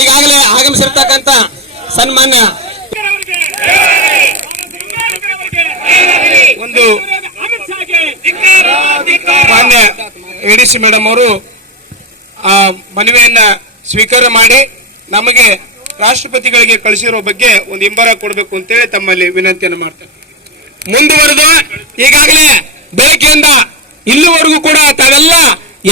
ಈಗಾಗಲೇ ಆಗಮಿಸಿರ್ತಕ್ಕಂಥ ಸನ್ಮಾನ್ಯ ಒಂದು ಮಾನ್ಯ ಎಡಿಸಿ ಮೇಡಮ್ ಅವರು ಆ ಮನವಿಯನ್ನ ಸ್ವೀಕಾರ ಮಾಡಿ ನಮಗೆ ರಾಷ್ಟ್ರಪತಿಗಳಿಗೆ ಕಳಿಸಿರೋ ಬಗ್ಗೆ ಒಂದು ಇಂಬರ ಕೊಡಬೇಕು ಅಂತೇಳಿ ತಮ್ಮಲ್ಲಿ ವಿನಂತಿಯನ್ನು ಮಾಡ್ತಾರೆ. ಮುಂದುವರೆದು ಈಗಾಗಲೇ ಬೆಳಗ್ಗೆಯಿಂದ ಇಲ್ಲಿವರೆಗೂ ಕೂಡ ತಾವೆಲ್ಲ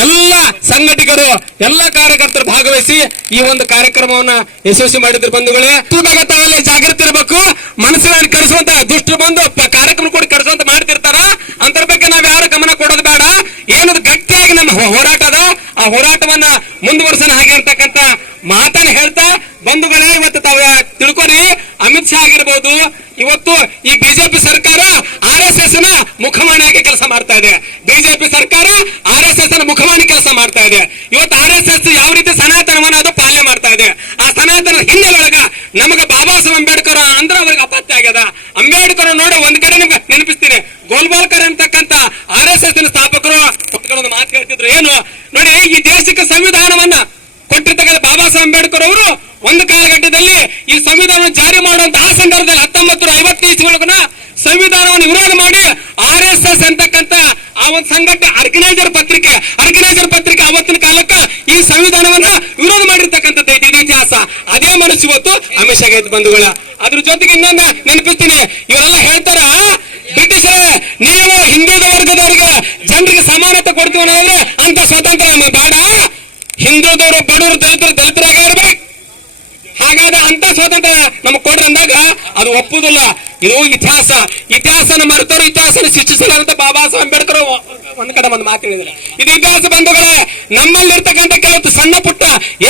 ಎಲ್ಲ ಸಂಘಟಕರು ಎಲ್ಲ ಕಾರ್ಯಕರ್ತರು ಭಾಗವಹಿಸಿ ಈ ಒಂದು ಕಾರ್ಯಕ್ರಮವನ್ನ ಯಶಸ್ವಿ ಮಾಡಿದ್ರು. ಬಂಧುಗಳೇ, ಬಗ್ಗೆ ತಾವೆಲ್ಲ ಜಾಗೃತಿ ಇರಬೇಕು. ಮನಸ್ಸಿನ ಕರೆಸುವಂತ ದುಷ್ಟರು ಬಂದು ಕಾರ್ಯಕ್ರಮ ಕೂಡ ಕರೆಸುವಂತ ಮಾಡ್ತಿರ್ತಾರ. ಅಂತರ ಬಗ್ಗೆ ನಾವ್ ಯಾರು ಗಮನ ಕೊಡೋದು ಬೇಡ. ಏನದು ಗಟ್ಟಿಯಾಗಿ ನಮ್ಮ ಹೋರಾಟ ಅದ, ಆ ಹೋರಾಟವನ್ನ ಮುಂದುವರ್ಸೋಣ ಹಾಗೆ ಅಂತಕ್ಕಂಥ ಮಾತನ್ನ ಹೇಳ್ತಾ, ಬಂಧುಗಳೇ ಇವತ್ತು ತಾವ ತಿಳ್ಕೊರಿ, ಅಮಿತ್ ಶಾ ಆಗಿರ್ಬೋದು, ಇವತ್ತು ಈ ಬಿಜೆಪಿ ಸರ್ಕಾರ RSS ನ ಮುಖವಾಣಿಯಾಗಿ ಕೆಲಸ ಮಾಡ್ತಾ ಇದೆ. ಬಿಜೆಪಿ ಸರ್ಕಾರ RSS ನ ಮುಖವಾಣಿ ಕೆಲಸ ಮಾಡ್ತಾ ಇದೆ. ಇವತ್ತು RSS ಯಾವ ರೀತಿ ಸನಾತನವನ್ನ ಅದು ಪಾಲನೆ ಮಾಡ್ತಾ ಇದೆ. ಆ ಸನಾತನ ಹಿನ್ನೆಲೆಯೊಳಗ ನಮಗೆ ಬಾಬಾ ಸಾಹೇಬ್ ಅಂಬೇಡ್ಕರ್ ಅಂದ್ರೆ ಅವ್ರಿಗೆ ಅಪತ್ಯ ಆಗ್ಯದ. ಅಂಬೇಡ್ಕರ್ ನೋಡಿ ಒಂದ್ ಕಡೆ ನಿಮ್ಗೆ ನೆನಪಿಸ್ತೀನಿ, ಗೋಲ್ವಾಲ್ಕರ್ ಅಂತಕ್ಕಂಥ RSS ನ ಸ್ಥಾಪಕರು ಒಂದು ಮಾತು ಹೇಳ್ತಿದ್ರು. ಏನು ನೋಡಿ, ಈ ದೇಶಕ್ಕೆ ಸಂವಿಧಾನವನ್ನ ಕೊಟ್ಟಿರ್ತಕ್ಕಂಥ ಬಾಬಾ ಸಾಹೇಬ್ ಅಂಬೇಡ್ಕರ್ ಅವರು ಒಂದು ಕಾಲಘಟ್ಟದಲ್ಲಿ ಈ ಸಂವಿಧಾನ ಜಾರಿ ಮಾಡುವಂತ ಆ ಸಂದರ್ಭದಲ್ಲಿ 1950 ಸಂವಿಧಾನವನ್ನು ವಿರೋಧ ಮಾಡಿ RSS ಅಂತಕ್ಕಂಥ ಆ ಒಂದು ಸಂಘಟನೆ ಆರ್ಗನೈಸರ್ ಪತ್ರಿಕೆ ಅವತ್ತಿನ ಕಾಲಕ್ಕೆ ಈ ಸಂವಿಧಾನವನ್ನ ವಿರೋಧ ಮಾಡಿರ್ತಕ್ಕಂಥದ್ದು ಇದು ಇತಿಹಾಸ. ಅದೇ ಮನಸ್ಸು ಇವತ್ತು ಅಮಿತ್ ಶಾ ಗೈತ್ ಬಂಧುಗಳ. ಅದ್ರ ಜೊತೆಗೆ ಇನ್ನೊಂದು ನೆನಪಿಸ್ತೀನಿ, ಇವರೆಲ್ಲ ಹೇಳ್ತಾರ ಬ್ರಿಟಿಷರೇ ನೀವು ಹಿಂದುಳಿದ ವರ್ಗದವರಿಗೆ ಜನರಿಗೆ ಸಮಾನತೆ ಕೊಡ್ತೀವಿ ಅನ್ನೋದ್ರೆ ಅಂತ ಸ್ವಾತಂತ್ರ್ಯ ನಮಗೆ ಬೇಡ. ಹಿಂದುಳಿದವರು ಬಡವರು ದಲಿತರಾಗ ಇರ್ಬೇಕು. ಹಾಗಾದ್ರೆ ಅಂತ ಸ್ವಾತಂತ್ರ್ಯ ನಮಗ್ ಕೊಡ್ರಿ ಅಂದಾಗ ಅದು ಒಪ್ಪುದಿಲ್ಲ. ಇದು ಇತಿಹಾಸನ ಮರೆತವರು ಇತಿಹಾಸನ ಶಿಕ್ಷಿಸಲಾರಂತ ಬಾಬಾ ಸಾಹೇಬ್ ಅಂಬೇಡ್ಕರ್ ಒಂದ್ ಕಡೆ ಒಂದು ಮಾತು ಹೇಳಿದ್ರು. ಇದು ಇತಿಹಾಸ ಬಂಧುಗಳೇ, ನಮ್ಮಲ್ಲಿರ್ತಕ್ಕಂಥ ಕೆಲವು ಸಣ್ಣ ಪುಟ್ಟ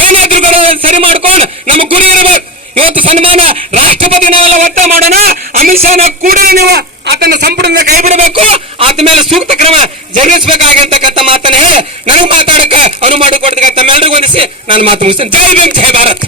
ಏನಾದ್ರೂ ಸರಿ ಮಾಡ್ಕೊಂಡು ನಮಗ್ ಗುರಿ ಇರಬೇಕು. ಇವತ್ತು ಸನ್ಮಾನ ರಾಷ್ಟ್ರಪತಿ ನಾವೆಲ್ಲ ಒತ್ತಾಯ ಮಾಡೋಣ, ಅಮಿತ್ ಶಾನ ಕೂಡಲೇ ನೀವು ಆತನ ಸಂಪುಟದಿಂದ ಕೈ ಬಿಡಬೇಕು, ಆತ ಮೇಲೆ ಸೂಕ್ತ ಕ್ರಮ ಜರುಗಿಸಬೇಕಾಗಿರ್ತಕ್ಕಂಥ ಮಾತನ್ನ ಹೇಳಿ ನನಗೆ ಮಾತಾಡಕ್ಕೆ ಅನುವು ಮಾಡಿಕೊಡ್ತಕ್ಕಂಥ ತಮ್ಮೆಲ್ಲರಿಗೂ ಹೊಂದಿಸಿ ನಾನು ಮಾತು ಮುಗಿಸ್ತೇನೆ. ಜೈ ಭೀಮ್, ಜೈ ಭಾರತ್.